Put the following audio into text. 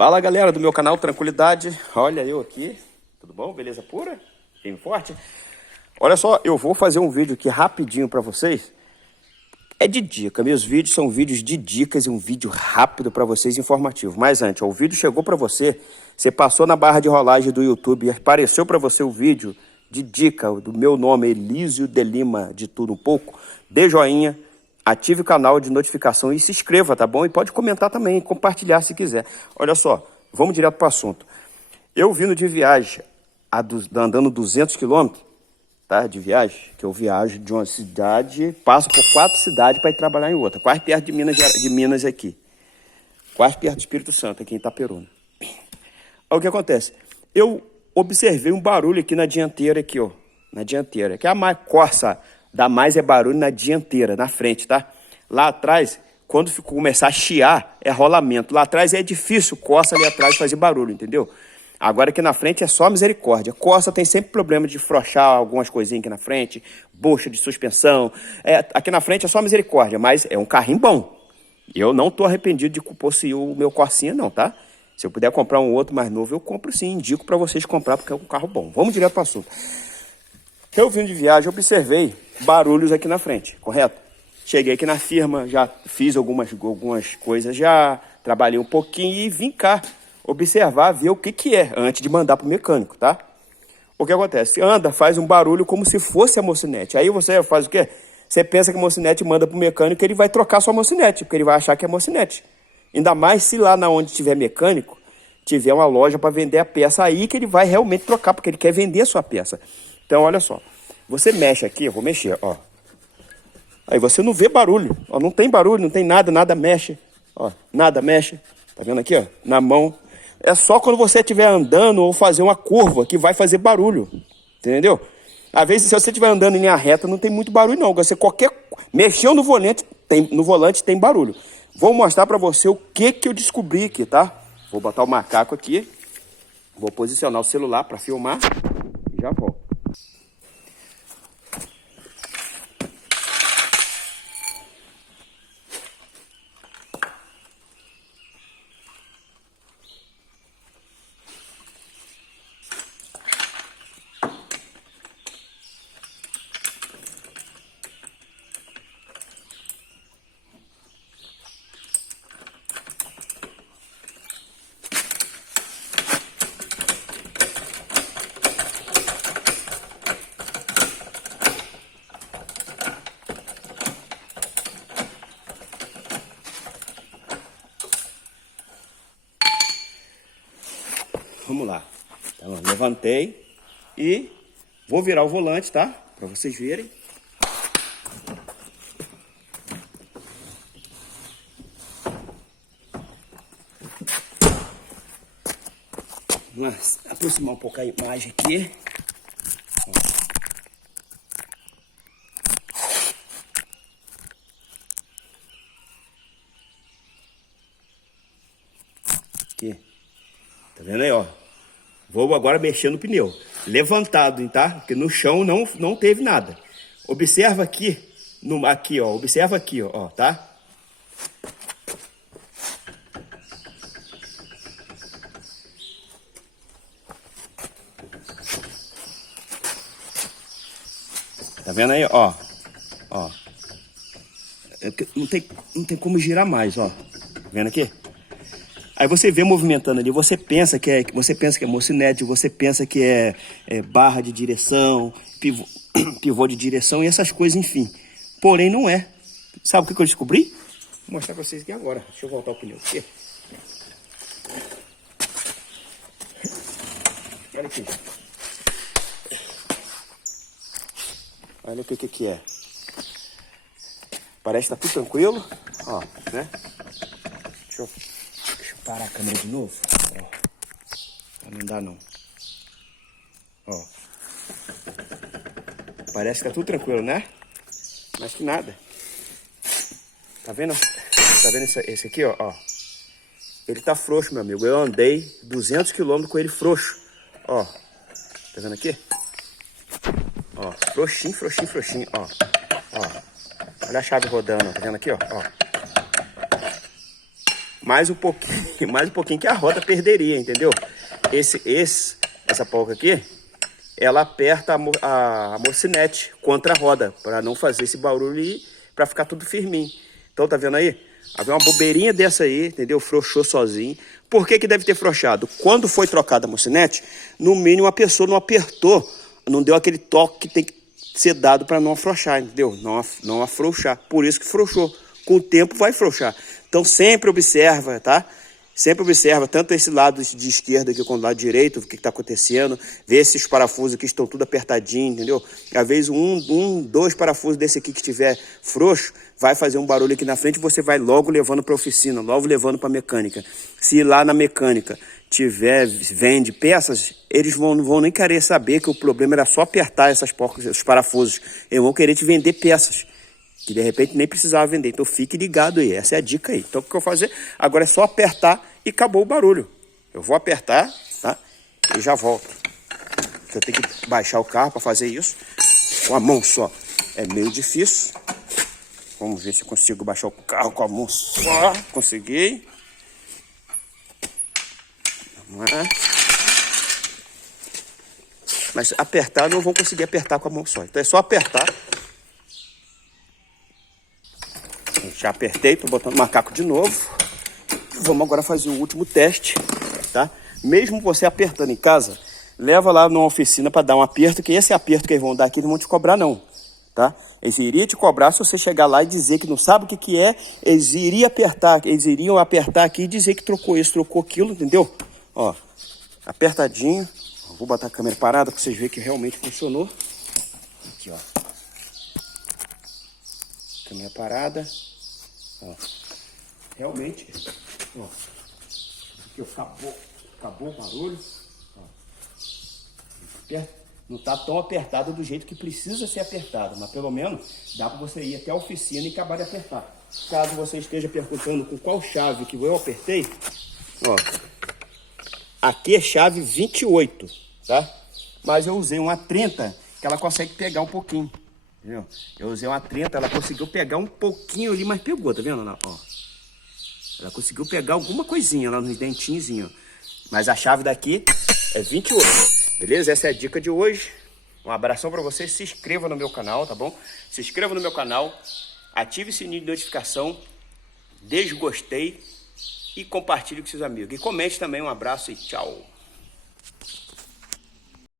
Fala galera do meu canal Tranquilidade, olha eu aqui, tudo bom? Beleza pura? Firme e forte? Olha só, eu vou fazer um vídeo aqui rapidinho para vocês, é de dica, meus vídeos são vídeos de dicas e um vídeo rápido para vocês, informativo. Mas antes, ó, o vídeo chegou para você, você passou na barra de rolagem do YouTube e apareceu para você o vídeo de dica do meu nome, Elísio de Lima, de tudo um pouco, dê joinha, ative o canal de notificação e se inscreva, tá bom? E pode comentar também, compartilhar se quiser. Olha só, vamos direto para o assunto. Eu vindo de viagem, andando 200 quilômetros, tá? De viagem, que eu viajo de uma cidade, passo por 4 cidades para ir trabalhar em outra, quase perto de Minas aqui. Quase perto do Espírito Santo, aqui em Itaperuna. Aí, o que acontece? Eu observei um barulho aqui na dianteira, aqui, ó. Na dianteira, que a mais Corsa dá mais é barulho na dianteira, na frente, tá? Lá atrás, quando começar a chiar, é rolamento. Lá atrás é difícil Corsa ali atrás fazer barulho, entendeu? Agora aqui na frente é só misericórdia. Corsa tem sempre problema de frouxar algumas coisinhas aqui na frente, bucha de suspensão. Aqui na frente é só misericórdia, mas é um carrinho bom. Eu não tô arrependido de possuir o meu Corsinha não, tá? Se eu puder comprar um outro mais novo, eu compro sim. Indico para vocês comprar, porque é um carro bom. Vamos direto para o assunto. Eu vindo de viagem, observei barulhos aqui na frente, correto? Cheguei aqui na firma, já fiz algumas coisas, já trabalhei um pouquinho e vim cá observar, ver o que é, antes de mandar para o mecânico, tá? O que acontece? Anda, faz um barulho como se fosse a mocinete. Aí você faz o quê? Você pensa que a mocinete manda para o mecânico, ele vai trocar sua mocinete, porque ele vai achar que é mocinete. Ainda mais se lá na onde tiver mecânico, tiver uma loja para vender a peça, aí que ele vai realmente trocar, porque ele quer vender a sua peça. Então, olha só, você mexe aqui, eu vou mexer, ó. Aí você não vê barulho, ó, não tem barulho, não tem nada, nada mexe, ó, nada mexe. Tá vendo aqui, ó, na mão. É só quando você estiver andando ou fazer uma curva que vai fazer barulho, entendeu? Às vezes, se você estiver andando em linha reta, não tem muito barulho não. Você mexeu no volante tem barulho. Vou mostrar para você o que eu descobri aqui, tá? Vou botar o macaco aqui, vou posicionar o celular para filmar e já volto. Vamos lá. Então, levantei e vou virar o volante, tá? Para vocês verem. Vamos aproximar um pouco a imagem aqui. Aqui. Tá vendo aí, ó? Vou agora mexer no pneu. Levantado, tá? Porque no chão não teve nada. Observa aqui, aqui, ó. Observa aqui, ó, tá? Tá vendo aí, ó? Ó. Não tem como girar mais, ó. Tá vendo aqui? Aí você vê movimentando ali, você pensa que é mocinete, você pensa que é barra de direção, pivô de direção e essas coisas, enfim. Porém, não é. Sabe o que eu descobri? Vou mostrar pra vocês aqui agora. Deixa eu voltar o pneu aqui. Olha aqui. Olha o que é. Parece que tá tudo tranquilo. Ó, né? Deixa eu parar a câmera de novo, ó. Não dá não. Ó. Parece que tá tudo tranquilo, né? Mas que nada. Tá vendo? Tá vendo esse aqui, ó? Ele tá frouxo, meu amigo. Eu andei 200 km com ele frouxo. Ó. Tá vendo aqui? Ó. Frouxinho, ó. Ó. Olha a chave rodando, tá vendo aqui, ó? mais um pouquinho que a roda perderia, entendeu? Essa polca aqui, ela aperta a mocinete contra a roda, para não fazer esse barulho e para ficar tudo firminho. Então, tá vendo aí? Havia uma bobeirinha dessa aí, entendeu? Frouxou sozinho. Por que que deve ter frouxado? Quando foi trocada a mocinete, no mínimo a pessoa não apertou, não deu aquele toque que tem que ser dado para não afrouxar, entendeu? Não afrouxar. Por isso que frouxou. Com o tempo vai afrouxar. Então sempre observa, tá? Sempre observa tanto esse lado de esquerda aqui quanto o lado direito, o que está acontecendo. Vê se os parafusos aqui estão tudo apertadinho, entendeu? Às vezes dois parafusos desse aqui que estiver frouxo, vai fazer um barulho aqui na frente e você vai logo levando para a oficina, logo levando para a mecânica. Se lá na mecânica vende peças, eles não vão nem querer saber que o problema era só apertar esses parafusos. Eles vão querer te vender peças, que de repente nem precisava vender. Então fique ligado aí, essa é a dica aí. Então o que eu vou fazer? Agora é só apertar e acabou o barulho. Eu vou apertar, tá? E já volto. Eu tenho que baixar o carro para fazer isso com a mão só. É meio difícil. Vamos ver se eu consigo baixar o carro com a mão só. Consegui. Vamos lá. Mas apertar, não vou conseguir apertar com a mão só. Então é só apertar. Já apertei, tô botando o macaco de novo. Vamos agora fazer o último teste, tá? Mesmo você apertando em casa, leva lá numa oficina para dar um aperto, que esse aperto que eles vão dar aqui, eles não vão te cobrar não, tá? Eles iriam te cobrar se você chegar lá e dizer que não sabe o que que é, eles iriam apertar aqui e dizer que trocou isso, trocou aquilo, entendeu? Ó, apertadinho. Vou botar a câmera parada para vocês verem que realmente funcionou. Aqui, ó. Câmera parada. Ó, realmente, ó, aqui acabou o barulho, ó. Não está tão apertado do jeito que precisa ser apertado, mas pelo menos dá para você ir até a oficina e acabar de apertar. Caso você esteja perguntando com qual chave que eu apertei, ó, aqui é chave 28, tá? Mas eu usei uma 30 que ela consegue pegar um pouquinho. Entendeu? Eu usei uma 30, ela conseguiu pegar um pouquinho ali, mas pegou, tá vendo? Ó, ela conseguiu pegar alguma coisinha lá nos dentinhos, ó. Mas a chave daqui é 28, beleza? Essa é a dica de hoje. Um abração pra você, se inscreva no meu canal, tá bom? Se inscreva no meu canal, ative o sininho de notificação, deixe gostei e compartilhe com seus amigos. E comente também, um abraço e tchau!